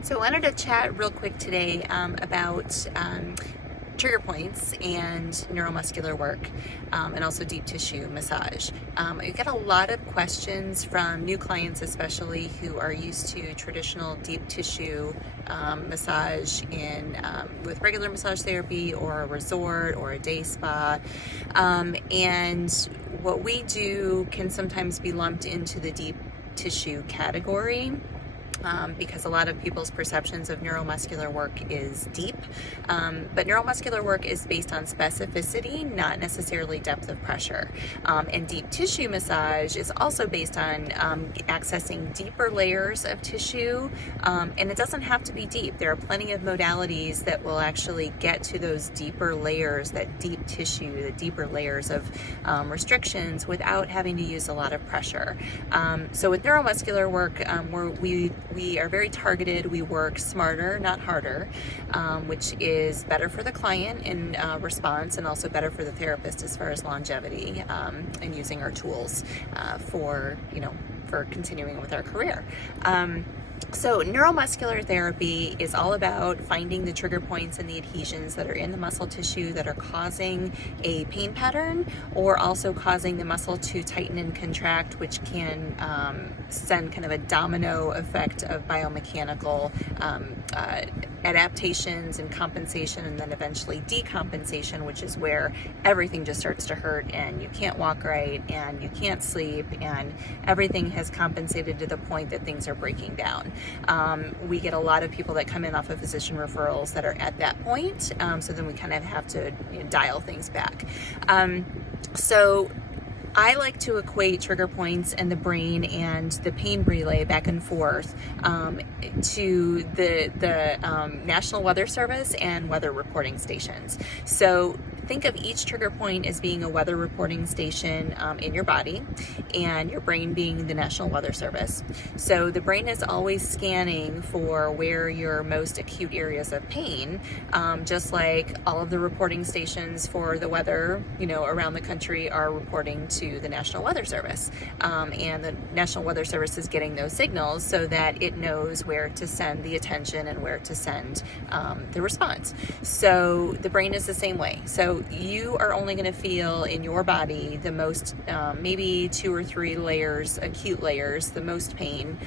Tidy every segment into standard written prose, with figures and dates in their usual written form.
So I wanted to chat real quick today about trigger points and neuromuscular work and also deep tissue massage. I get a lot of questions from new clients, especially who are used to traditional deep tissue massage with regular massage therapy or a resort or a day spa. And what we do can sometimes be lumped into the deep tissue category. Because a lot of people's perceptions of neuromuscular work is deep, but neuromuscular work is based on specificity, not necessarily depth of pressure. And deep tissue massage is also based on accessing deeper layers of tissue, and it doesn't have to be deep. There are plenty of modalities that will actually get to those deeper layers, that deep tissue, the deeper layers of restrictions without having to use a lot of pressure. So with neuromuscular work, we are very targeted. We work smarter, not harder, which is better for the client in response and also better for the therapist as far as longevity and using our tools for continuing with our career. So neuromuscular therapy is all about finding the trigger points and the adhesions that are in the muscle tissue that are causing a pain pattern or also causing the muscle to tighten and contract, which can send kind of a domino effect of biomechanical adaptations and compensation, and then eventually decompensation, which is where everything just starts to hurt and you can't walk right and you can't sleep and everything has compensated to the point that things are breaking down. We get a lot of people that come in off of physician referrals that are at that point, so then we kind of have to dial things back. So I like to equate trigger points and the brain and the pain relay back and forth to the National Weather Service and weather reporting stations. So think of each trigger point as being a weather reporting station in your body, and your brain being the National Weather Service. So the brain is always scanning for where your most acute areas of pain, just like all of the reporting stations for the weather, around the country are reporting to the National Weather Service. And the National Weather Service is getting those signals so that it knows where to send the attention and where to send the response. So the brain is the same way. So you are only going to feel in your body the most, maybe 2 or 3 layers, acute layers, the most pain,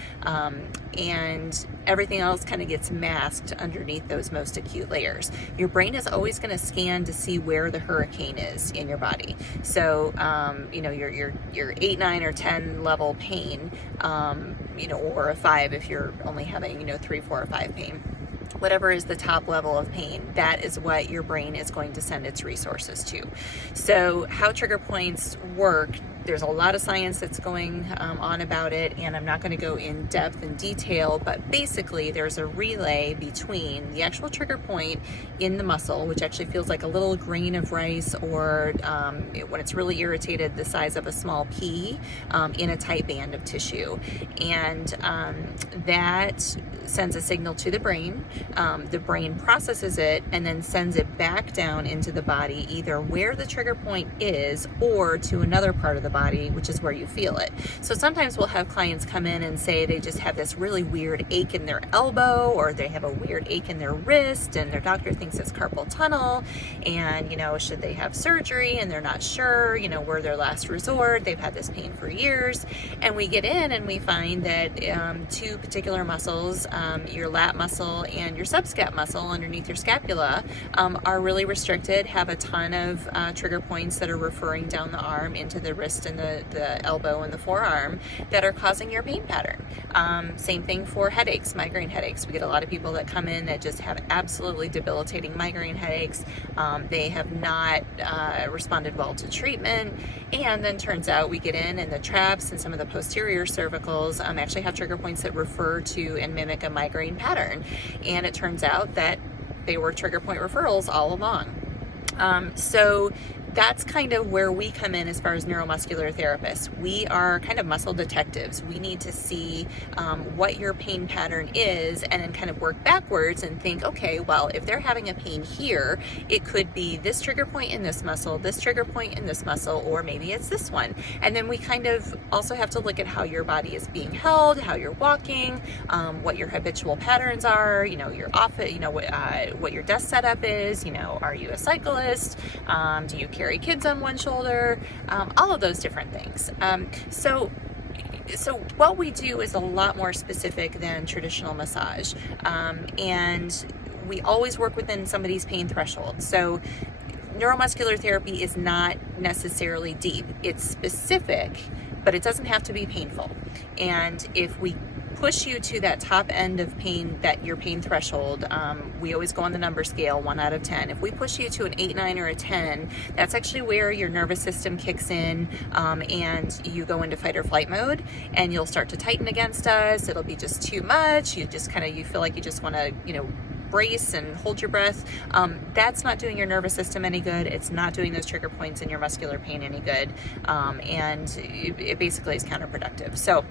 and everything else kind of gets masked underneath those most acute layers. Your brain is always going to scan to see where the hurricane is in your body. So, your 8, 9, or 10 level pain, or a 5 if you're only having, 3, 4, or 5 pain. Whatever is the top level of pain, that is what your brain is going to send its resources to. So how trigger points work, there's a lot of science that's going on about it, and I'm not going to go in depth and detail, but basically there's a relay between the actual trigger point in the muscle, which actually feels like a little grain of rice, or when it's really irritated, the size of a small pea in a tight band of tissue. And that sends a signal to the brain. The brain processes it and then sends it back down into the body, either where the trigger point is or to another part of the body, which is where you feel it. So sometimes we'll have clients come in and say they just have this really weird ache in their elbow, or they have a weird ache in their wrist, and their doctor thinks it's carpal tunnel, and should they have surgery, and they're not sure, we're their last resort, they've had this pain for years. And we get in and we find that 2 particular muscles, your lat muscle and your subscap muscle underneath your scapula, are really restricted, have a ton of trigger points that are referring down the arm into the wrist and the elbow and the forearm that are causing your pain pattern. Same thing for headaches, migraine headaches. We get a lot of people that come in that just have absolutely debilitating migraine headaches. They have not responded well to treatment, and then turns out we get in and the traps and some of the posterior cervicals actually have trigger points that refer to and mimic a migraine pattern, and it turns out that they were trigger point referrals all along. So that's kind of where we come in as far as neuromuscular therapists. We are kind of muscle detectives. We need to see what your pain pattern is and then kind of work backwards and think, okay, well, if they're having a pain here, it could be this trigger point in this muscle, this trigger point in this muscle, or maybe it's this one. And then we kind of also have to look at how your body is being held, how you're walking, what your habitual patterns are, your office, what your desk setup is, are you a cyclist? Do you carry kids on one shoulder? All of those different things. So what we do is a lot more specific than traditional massage. And we always work within somebody's pain threshold. So neuromuscular therapy is not necessarily deep. It's specific, but it doesn't have to be painful. And if we push you to that top end of pain, that your pain threshold, we always go on the number scale, 1 out of 10. If we push you to an 8, 9, or a 10, that's actually where your nervous system kicks in, and you go into fight or flight mode, and you'll start to tighten against us. It'll be just too much. You feel like you just want to, brace and hold your breath. That's not doing your nervous system any good. It's not doing those trigger points in your muscular pain any good, and it basically is counterproductive. So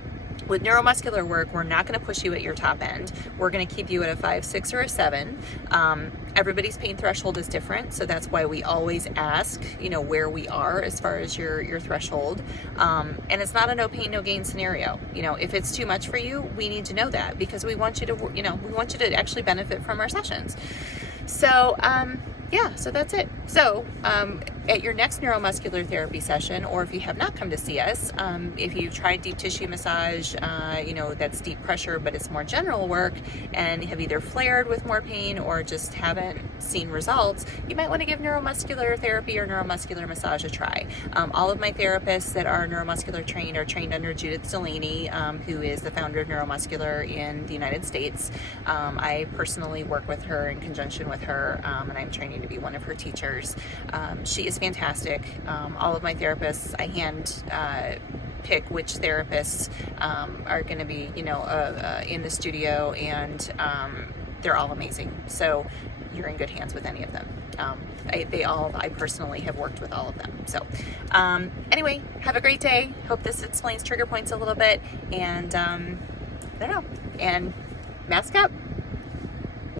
with neuromuscular work, we're not going to push you at your top end. We're going to keep you at a 5, 6, or a 7. Everybody's pain threshold is different, so that's why we always ask, where we are as far as your threshold. And it's not a no pain, no gain scenario. If it's too much for you, we need to know that, because we want you to actually benefit from our sessions. So, so that's it. So at your next neuromuscular therapy session, or if you have not come to see us, if you've tried deep tissue massage, that's deep pressure, but it's more general work, and have either flared with more pain or just haven't seen results, you might want to give neuromuscular therapy or neuromuscular massage a try. All of my therapists that are neuromuscular trained are trained under Judith DeLany, who is the founder of Neuromuscular in the United States. I personally work with her in conjunction with her, and I'm training to be one of her teachers. She is fantastic. All of my therapists, I hand pick which therapists are going to be, in the studio, and they're all amazing. So you're in good hands with any of them. I personally have worked with all of them. So anyway, have a great day. Hope this explains trigger points a little bit, and I don't know, and mask up.